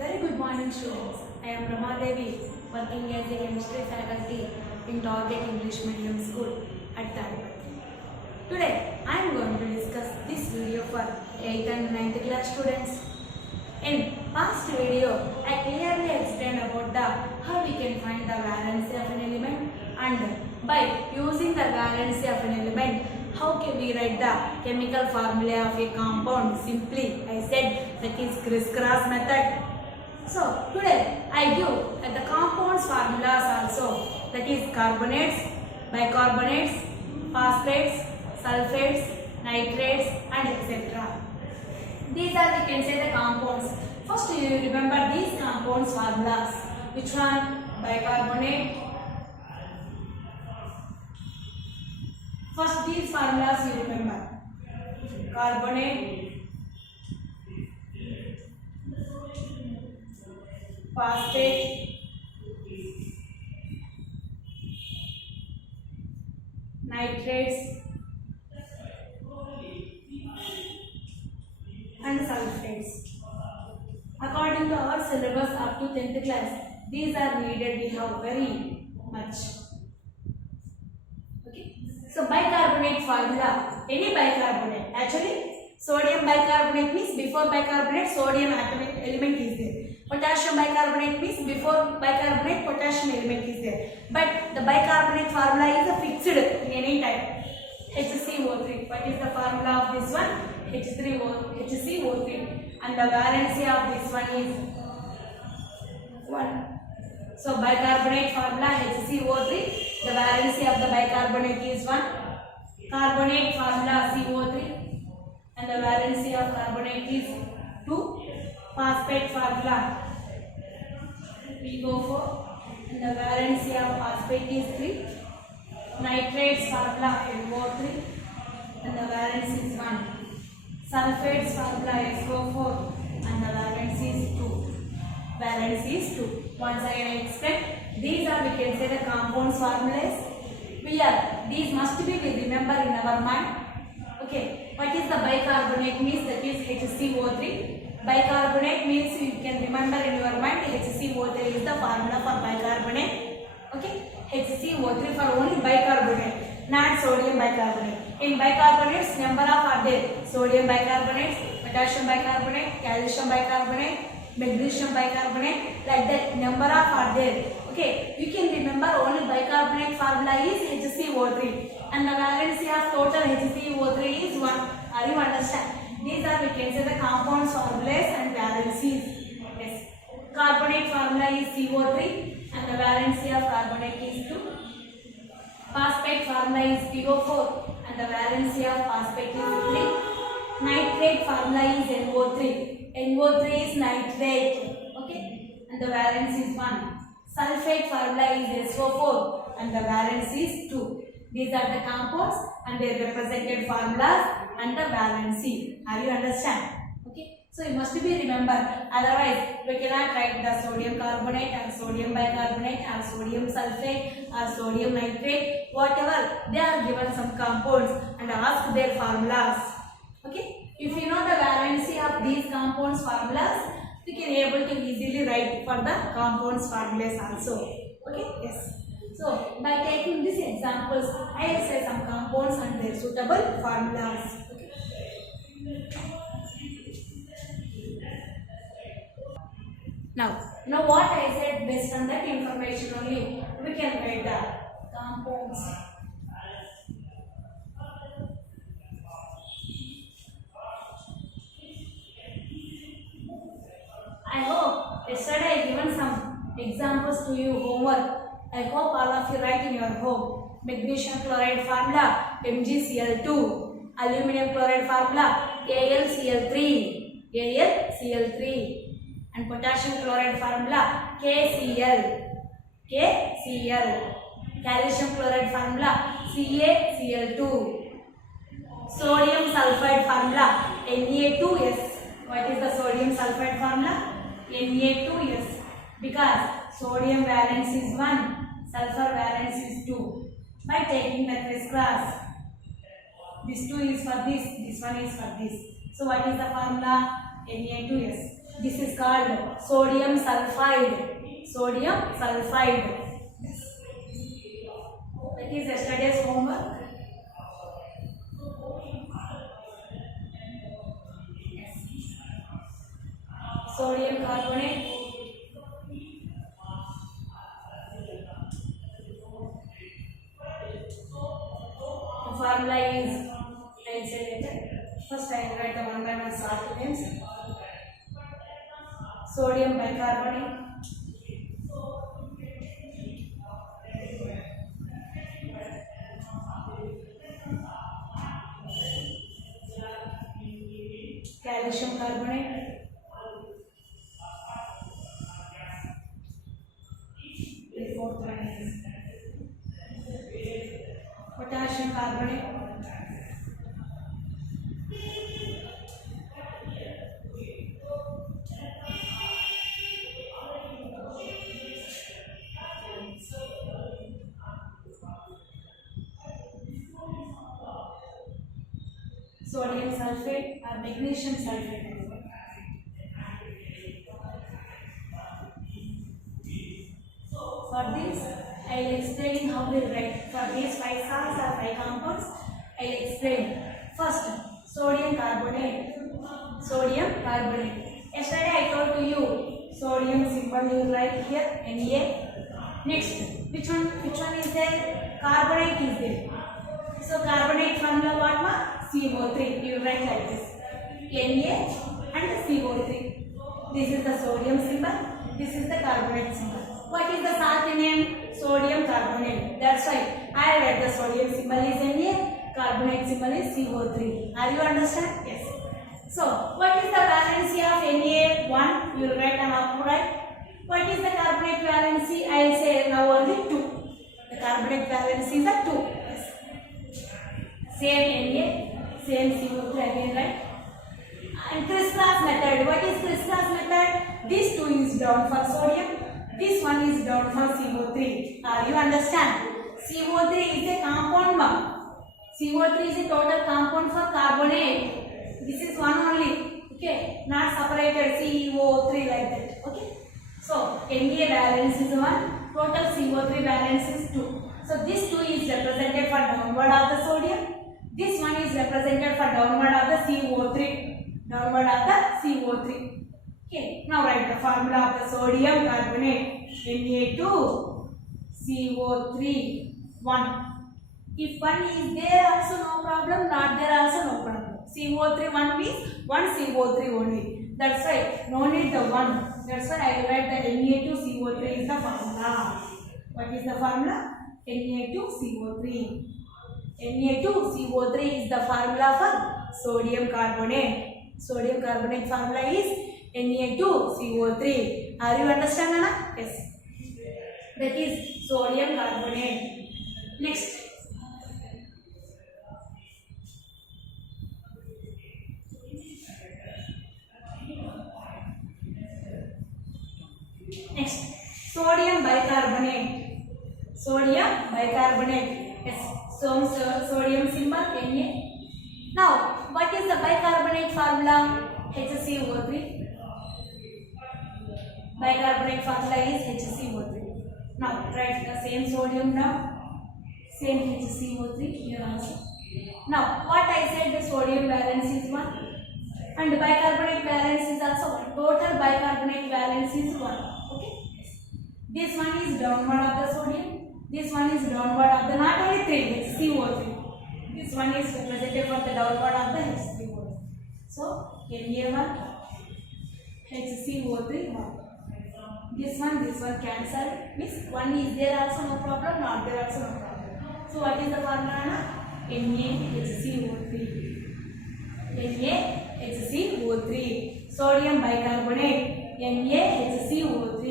Very good morning, students. I am Rama Devi, working as a chemistry faculty in Target English Medium School at Tadipatri. Today, I am going to discuss this video for 8th and 9th class students. In past video, I clearly explained about how we can find the valency of an element, and by using the valency of an element, how can we write the chemical formula of a compound? Simply, I said that is crisscross method. So today I give the compounds formulas also, that is carbonates, bicarbonates, phosphates, sulfates, nitrates and etc. These are, we can say, the compounds. First you remember these compounds formulas. Which one? Bicarbonate. First these formulas you remember. Carbonate, phosphate, nitrates and sulfates. According to our syllabus up to 10th class, these are needed. We have very much. Okay. So bicarbonate formula, any bicarbonate. Actually, sodium bicarbonate means before bicarbonate sodium atomic element is there. Potassium bicarbonate means before bicarbonate potassium element is there. But the bicarbonate formula is a fixed in any type. HCO3. What is the formula of this one? HCO3. And the valency of this one is 1. So bicarbonate formula HCO3. The valency of the bicarbonate is 1. Carbonate formula CO3. And the valency of carbonate is 2. Phosphate formula PO4. And the valency of phosphate is 3. Nitrates formula NO3. And the valency is 1. Sulfates formula SO4. And the valency is 2. Valency is 2. Once again I explain. These are, we can say, the compounds formulas. These must be we remember in our mind. Okay. What is the bicarbonate means? That is HCO3. Bicarbonate means you can remember in your mind. HCO3 is the formula for bicarbonate. Okay. HCO3 for only bicarbonate, not sodium bicarbonate. In bicarbonates, number of are there: sodium bicarbonates, potassium bicarbonate, calcium bicarbonate, magnesium bicarbonate. Like that, number of are there. Okay, you can remember only bicarbonate formula is HCO3, and the valency of total HCO3 is 1. Are you understand? These are, we can say, the compounds formulas and valencies. Yes. Carbonate formula is CO3 and the valency of carbonate is 2. Phosphate formula is PO4 and the valency of phosphate is 3. Nitrate formula is NO3. NO3 is nitrate. Okay, and the valency is 1. Sulfate formula is SO4 and the valency is 2. These are the compounds and their represented formulas and the valency. Are you understand? Okay. So you must be remember. Otherwise, we cannot write the sodium carbonate or sodium bicarbonate or sodium sulfate or sodium nitrate. Whatever, they are given some compounds and ask their formulas. Okay. If you know the valency of these compounds formulas, you can able to easily write for the compounds formulas also. Okay. Yes. So by taking these examples, I will say some compounds and their suitable formulas. Okay. Now what I said, based on that information only, we can write the compounds. I hope yesterday I given some examples to you homework. I hope all of you write in your home. Magnesium chloride formula MgCl2, aluminum chloride formula AlCl3, and potassium chloride formula KCl, calcium chloride formula CaCl2, sodium sulfide formula Na2S. What is the sodium sulfide formula? Na2S, because sodium valence is 1, sulfur valence is 2. By taking the crisscross, this 2 is for this one is for this. So what is the formula? Na2S. This is called sodium sulfide. Sodium sulfide. That is yesterday's homework. Sodium carbonate. The formula is, I will say later. First I will write the one by one salt names. Sodium bicarbonate. Calcium carbonate. The fourth one is potassium carbonate. Sodium sulfate or magnesium sulfate. For this, I will explain how we write. For these 5 salts or 5 compounds, I will explain. First, sodium carbonate. Sodium carbonate. Yesterday I told to you, sodium symbol you write here, Na. Next, which one is there? Carbonate is there. So carbonate formula what ma? CO3. You write like this. Na and CO3. This is the sodium symbol. This is the carbonate symbol. What is the salt name? Sodium carbonate. That's why I read the sodium symbol is Na, carbonate symbol is CO3. Are you understand? Yes. So what is the valency of Na? 1. You will write an upright. What is the carbonate valency? I will say now only 2. The carbonate valency is a 2. Yes. Same Na, same CO3 again, right? And crisscross method. What is crisscross method? This 2 is down for sodium. This one is down for CO3. You understand? CO3 is a compound one. CO3 is a total compound for carbonate. This is one only. Okay, not separated CO3 like that. Okay. So Na valence is 1. Total CO3 valence is 2. So this 2 is represented for downward of the sodium. This one is represented for downward of the CO3. Downward of the CO3. Okay, now write the formula of the sodium carbonate. Na2 CO3 1. If 1 is there also no problem, not there also no problem. CO3 1 means 1 CO3 only. That's why no need the 1. That's why I write the Na2 CO3 is the formula. What is the formula? Na2 CO3. Na2 CO3 is the formula for sodium carbonate. Sodium carbonate formula is Na2CO3. Are you understand, Anna? Yes. That is sodium carbonate. Next. Next. Sodium bicarbonate. Sodium bicarbonate. Yes. So, sodium symbol Na. Now, what is the bicarbonate formula? HCO3. Bicarbonate formula is HCO3. Now write the same sodium now, same HCO3 here also. Now what I said, the sodium valence is 1 and bicarbonate valence is also 1. Total bicarbonate valence is 1. Okay. This one is downward of the sodium. This one is downward of the not only 3 HCO3. This one is represented for the downward of the HCO3. So Na1 HCO3 1. This one cancel. Means 1 is there also no problem, not there also no problem. So what is the formula? NaHCO3. NaHCO3. Sodium bicarbonate. NaHCO3.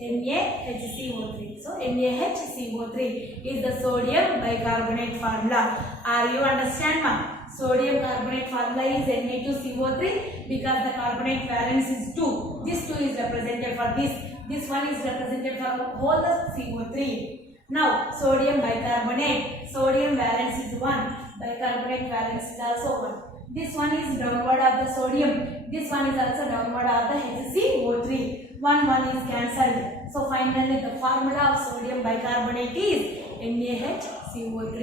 NaHCO3. So NaHCO3 is the sodium bicarbonate formula. Are you understand, ma? Sodium carbonate formula is Na2CO3 because the carbonate valence is 2. This 2 is represented for this. This one is represented for whole the CO3. Now sodium bicarbonate. Sodium valence is 1. Bicarbonate valence is also 1. This one is downward of the sodium. This one is also downward of the HCO3. One is cancelled. So finally the formula of sodium bicarbonate is NaHCO3.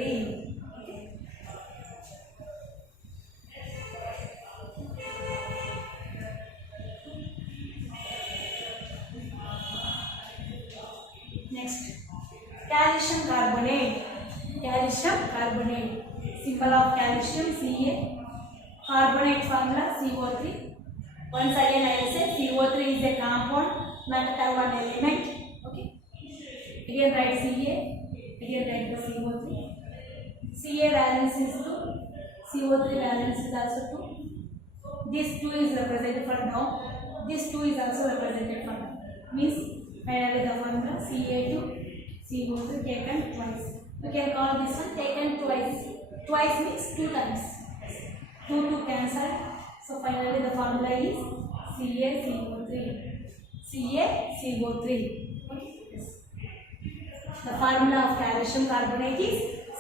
Next, calcium carbonate. Calcium carbonate. Symbol of calcium Ca. Carbonate formula CO3. Once again I will say CO3 is a compound, not one element. Okay. Again write Ca. Again write the CO3. Ca valence is 2. CO3 valence is also 2. This 2 is represented for down. This 2 is also represented for down. Means finally the formula Ca2 CO2 taken twice. You can call this one taken twice. Twice means 2 times. 2 cancel. So finally the formula is CaCO3. CaCO3. Okay. Yes. The formula of calcium carbonate is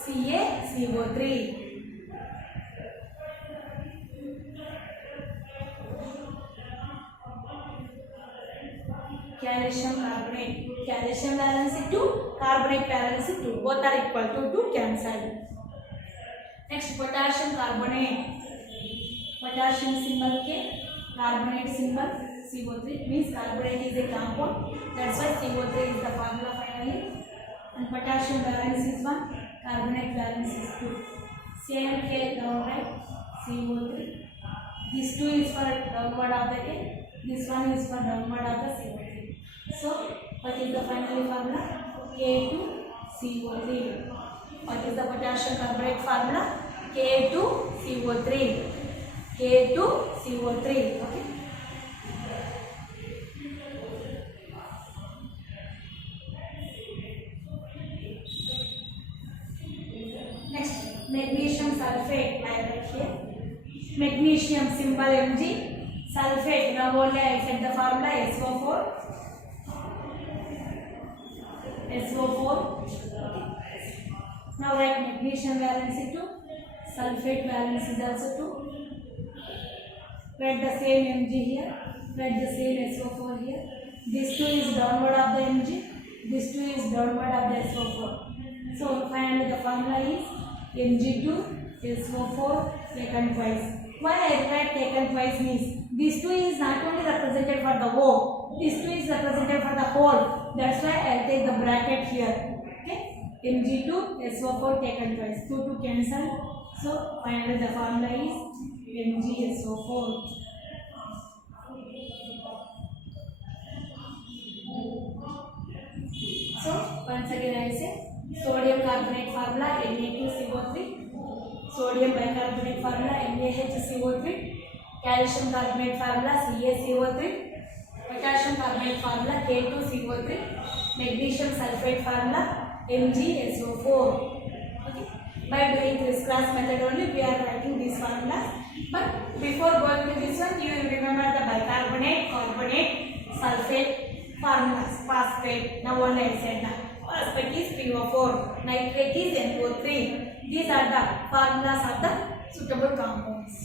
CaCO3. Calcium carbonate. Calcium valence 2, carbonate valence 2. Both are equal to 2 cancel. Next, potassium carbonate. Potassium symbol K, carbonate symbol CO3. Means carbonate is a compound. That's why CO3 is the formula finally. And potassium valence is 1, carbonate valence is 2. Same K down right, CO3. This 2 is for downward of the K. This one is for downward of the CO3. So, what is the final formula? K2CO3. What is the potassium carbonate formula? K2CO3. K2CO3. Okay. Next, magnesium sulfate. I write here. Magnesium symbol Mg. Sulfate. Now only I said the formula SO4. SO4. Now write magnesium valence 2. Sulfate valence is also 2. Write the same Mg here. Write the same SO4 here. This 2 is downward of the Mg. This 2 is downward of the SO4. So finally the formula is Mg2 SO4 taken twice. Why I write taken twice means this 2 is not only represented for the O, this 2 is represented for the whole. That's why I will take the bracket here. Okay? Mg2 SO4 taken twice. 2 cancel. So finally the formula is MgSO4. So once again I say sodium carbonate formula Na2CO3. Sodium bicarbonate formula NaHCO3, calcium carbonate formula CaCO3, potassium carbonate formula K2CO3, magnesium sulfate formula MgSO4. Okay. By doing crisscross method only we are writing these formulas. But before going to this one, you will remember the bicarbonate, carbonate, sulfate formulas. Phosphate. Now only I said that. Phosphate is PO4, nitrate is NO3. These are the formulas of the suitable compounds.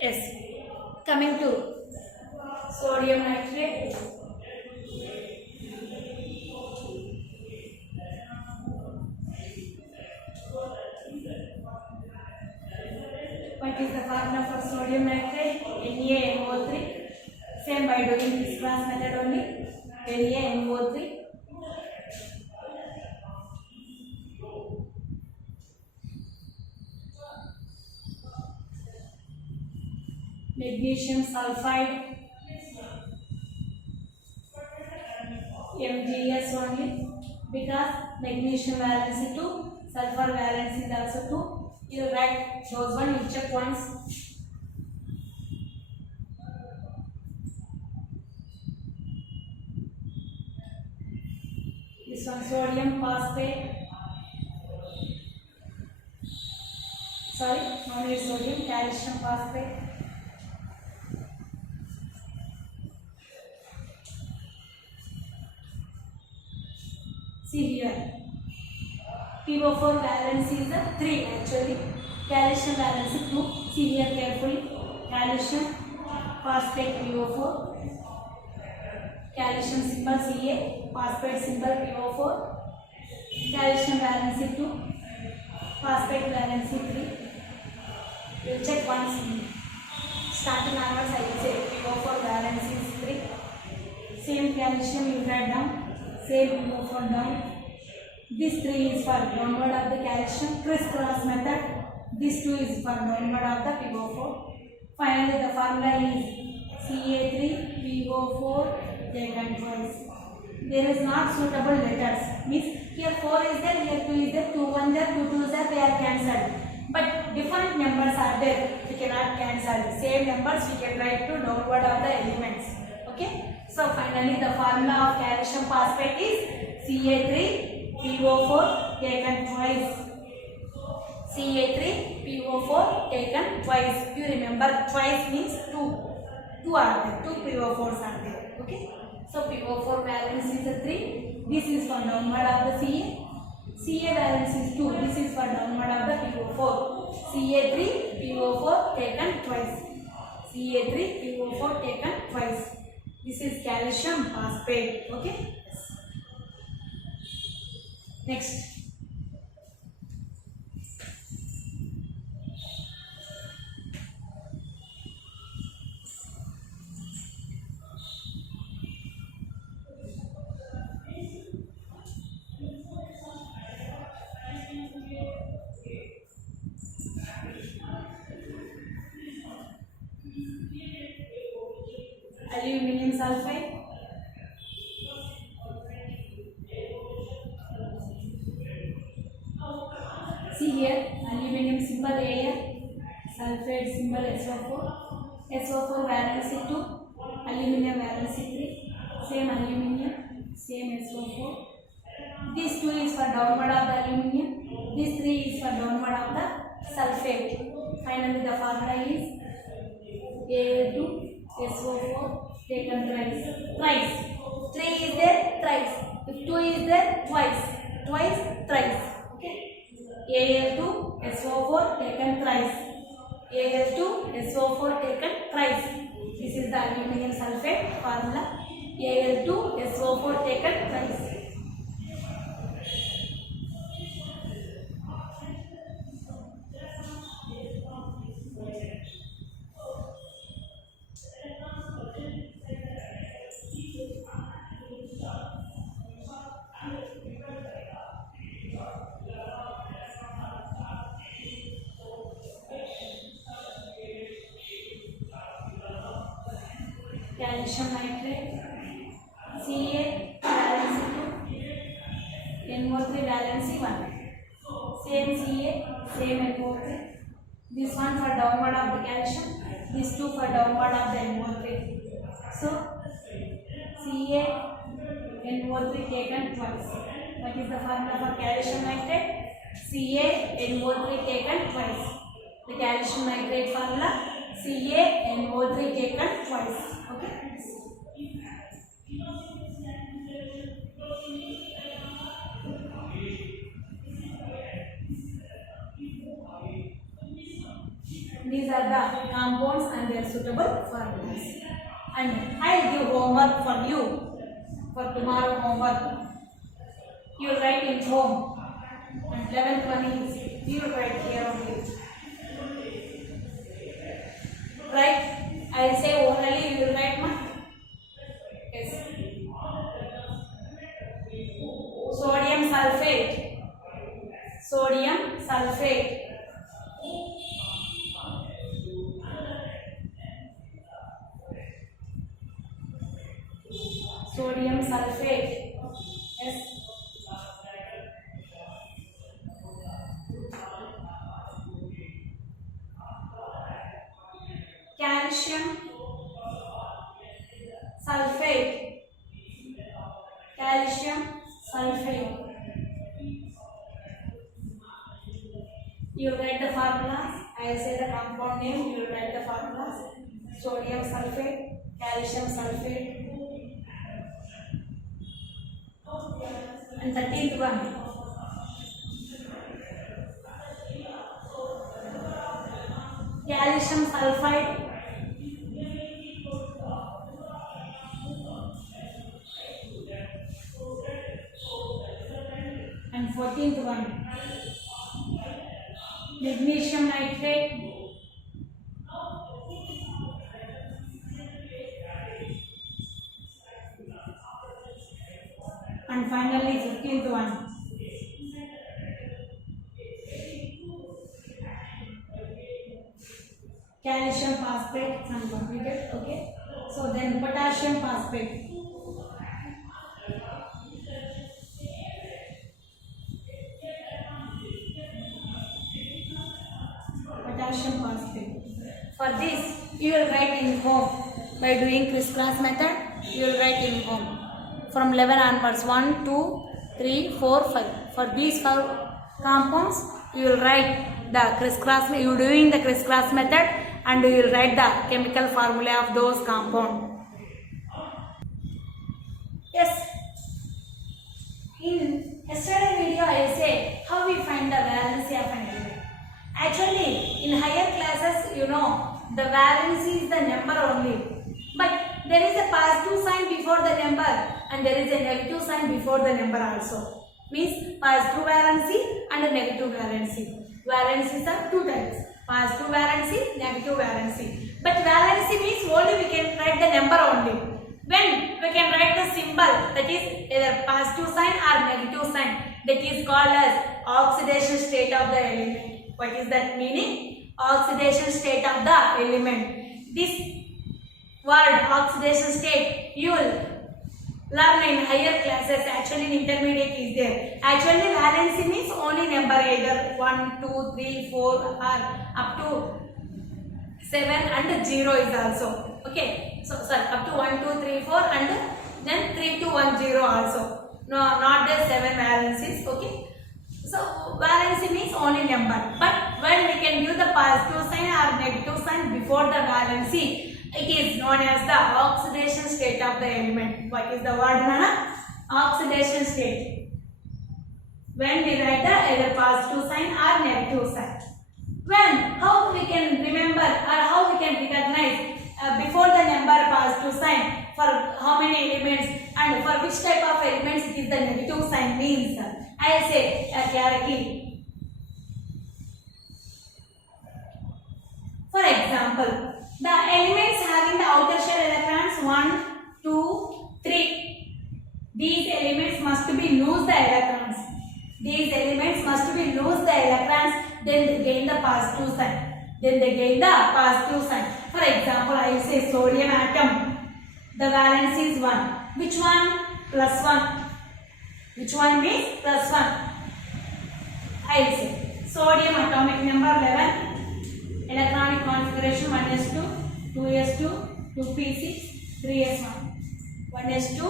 Yes. Coming to sodium nitrate. What is the formula for sodium nitrate? NaNO3. Same by doing this class method only. NaNO3. Magnesium sulfide. MgS only. Because magnesium valence is 2, sulfur valence is also 2. You write those one, you check once. This one sodium phosphate. Sorry, not only sodium, calcium phosphate. See here, PO4 valence is 3 actually. Calcium valence is 2. See here carefully. Calcium phosphate PO4. Calcium symbol Ca. Phosphate symbol PO4. Calcium valence is 2. Phosphate valence is 3. You will check once. Starting onwards I will say PO4 valence is 3. Same calcium you write down. Same PO4 down. This 3 is for downward of the calcium. Criss-cross method. This 2 is for downward of the PO4. Finally the formula is Ca3PO4 taken twice. There is not suitable letters. Means here 4 is there, here 2 is there, 2 1 there, 2 2 there, they are cancelled. But different numbers are there. We cannot cancel. Same numbers we can write to downward of the elements. Okay. So finally the formula of calcium phosphate is Ca3PO4 taken twice. Ca3PO4 taken twice. You remember twice means 2. 2 are there. 2 PO4s are there. Okay. So PO4 valence is 3. This is for downward of the Ca. Ca valence is 2. This is for downward of the PO4. Ca3PO4 taken twice. Ca3PO4 taken twice. This is calcium phosphate. Okay. Next. Aluminium sulfide. See here, aluminium symbol Al, sulfide symbol SO4. SO4 valence 2, aluminium valence 3. Same aluminium, same SO4. This 2 is for downward of the aluminium. This 3 is for downward of the sulfate. Finally, the formula is Al2SO4 taken thrice. 3 is there, thrice. If 2 is there, twice. Twice, thrice. Okay. Al2SO4 taken thrice. Al2SO4 taken thrice. This is the aluminium sulfate formula. Al2SO4 taken thrice. Calcium nitrate, Ca valence 2, NO3 valence 1. Same Ca, same NO3. This one for downward of the calcium, this 2 for downward of the NO3. So Ca NO3 taken twice. What is the formula for calcium nitrate? Ca NO3 taken twice. The calcium nitrate formula Ca NO3 taken twice. Okay. These are the compounds and their suitable formulas. And I will give homework for you for tomorrow homework. You will write in home. And 11th one is you will write here only. Right? I will say only you will write ma. Yes. Sodium sulfate. Sodium sulfate. Sodium sulfate. Yes. Calcium sulfate. Calcium sulfate. You write the formulas. I will say the compound name. You will write the formulas. Sodium sulfate, calcium sulfate. And and 13th one. Calcium sulfide and 14th one. Magnesium nitrate and finally 15th one. Calcium phosphate and completed. Okay, so then potassium phosphate. Potassium phosphate. For this, you will write in home by doing crisscross method. You will write in home from 11 onwards. 1, 2, 3, 4, 5. For these 5 compounds, you will write the crisscross. You are doing the crisscross method, and you will write the chemical formula of those compounds. Yes. In yesterday video, I said how we find the valency of an element. Actually, in higher classes, you know, the valency is the number only. But there is a positive sign before the number and there is a negative sign before the number also. Means positive valency and a negative valency. Valencies are 2 types. Positive valency, negative valency. But valency means only we can write the number only. When we can write the symbol, that is either positive sign or negative sign, that is called as oxidation state of the element. What is that meaning? Oxidation state of the element. This word oxidation state you will learn in higher classes. Actually in intermediate is there. Actually valency means only number, either 1, 2, 3, 4 or up to 7 and 0 is also. Okay. So sorry, up to 1, 2, 3, 4 and then 3 to 1, 0 also. No, not the 7 valencies. Okay. So valency means only number. But when we can give the positive sign or negative sign before the valency, it is known as the oxidation state of the element. What is the word, Nana? Oxidation state. When we write the either positive sign or negative sign. When, how we can remember or how we can recognize before the number positive sign for how many elements and for which type of elements it is the negative sign means. I say hierarchy. For example, the elements having the outer shell electrons 1, 2, 3. These elements must be lose the electrons. These elements must be lose the electrons, then they gain the positive sign. Then they gain the positive sign. For example, I will say sodium atom. The valency is 1. Which one? Plus 1. Which one means plus 1? I will say sodium atomic number 11. Electronic configuration 1s2, 2s2, 2p6, 3s1. 1s2,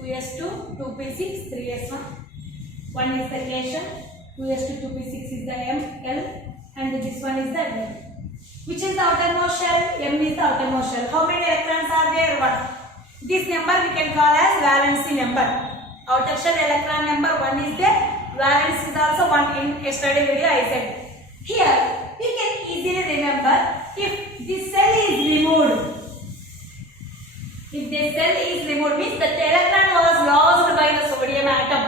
2s2, 2p6, 3s1. 1 is the K shell, 2s2, 2p6 is the M, L, and this one is the L. Which is the outermost shell? M is the outermost shell. How many electrons are there? 1. This number we can call as valency number. Outer shell electron number 1 is there. Valence is also 1. In yesterday video I said. Here you can easily remember if this cell is removed. If this cell is removed means that the electron was lost by the sodium atom.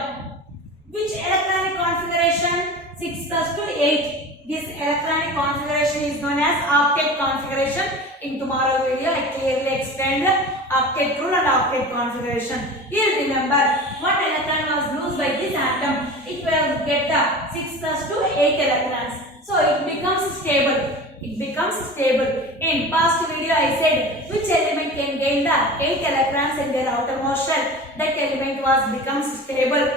Which electronic configuration? 6+2, 8. This electronic configuration is known as octet configuration. In tomorrow video, I clearly explained the octet rule and octet configuration. Here remember, one electron was lost by this atom. It will get the 6+2, 8 electrons. So it becomes stable. It becomes stable. In past video, I said which element can gain the 8 electrons in their outermost shell. That element becomes stable.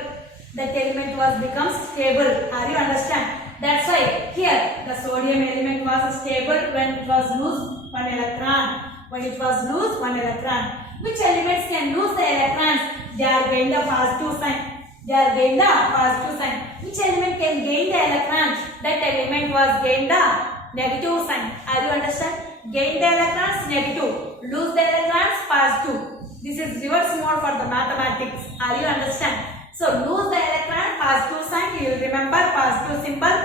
That element becomes stable. Are you understand? That's why here the sodium element was stable when it was lose 1 electron. When it was lose 1 electron. Which elements can lose the electrons? They are gain the positive sign. They are gain the positive sign. Which element can gain the electrons? That element was gain the negative sign. Are you understand? Gain the electrons negative. Lose the electrons positive. This is reverse mode for the mathematics. Are you understand? So lose the electron, positive sign, you will remember positive symbol.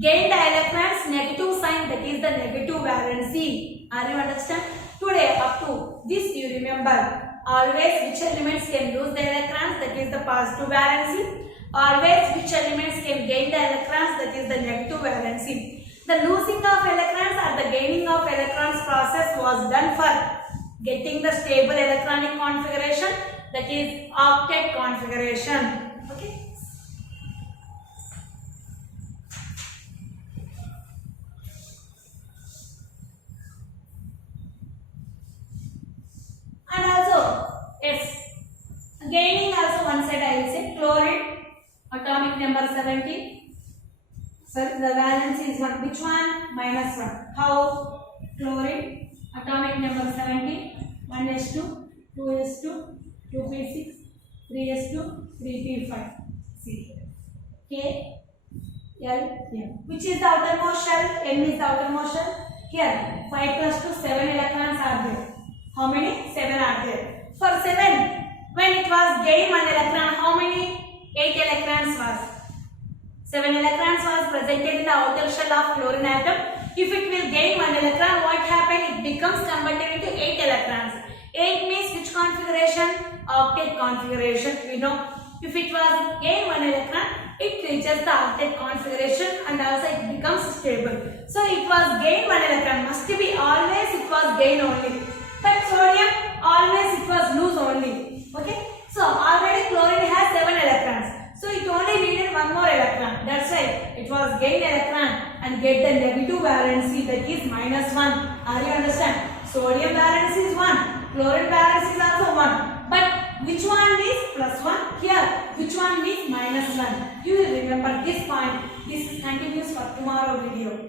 Gain the electrons, negative sign, that is the negative valency. Are you understand? Today up to this you remember. Always which elements can lose the electrons, that is the positive valency. Always which elements can gain the electrons, that is the negative valency. The losing of electrons or the gaining of electrons process was done for getting the stable electronic configuration, that is octet configuration. Okay. And also, yes, gaining also one side I will say chlorine, atomic number 17. So the valence is 1. Which one? Minus 1. How? Chlorine, atomic number 17. 1s2, 2s2, 2p6, 3s2, 3p5. See. K, L, M. Which is the outermost shell? M is the outermost shell. Here, 5 plus 2, 7 electrons are there. How many? 7 are there. For 7, when it was gained 1 electron, how many? 8 electrons was. 7 electrons was presented in the outer shell of fluorine atom. If it will gain 1 electron, what happens? It becomes converted into 8 electrons. 8 means which configuration? Octet configuration. We know. If it was gain 1 electron, it reaches the octet configuration and also it becomes stable. So it was gain 1 electron. Must be always it was gain only. But sodium always it was lose only. Okay. So already chlorine has 7 electrons. So it only needed 1 more electron. That's why it was gain electron and get the negative valency, that is minus 1. Are you understand? Sodium valence is 1. Chlorine valence is also 1. But which one is plus 1? Here, which one is minus 1? You will remember this point. This continues for tomorrow video.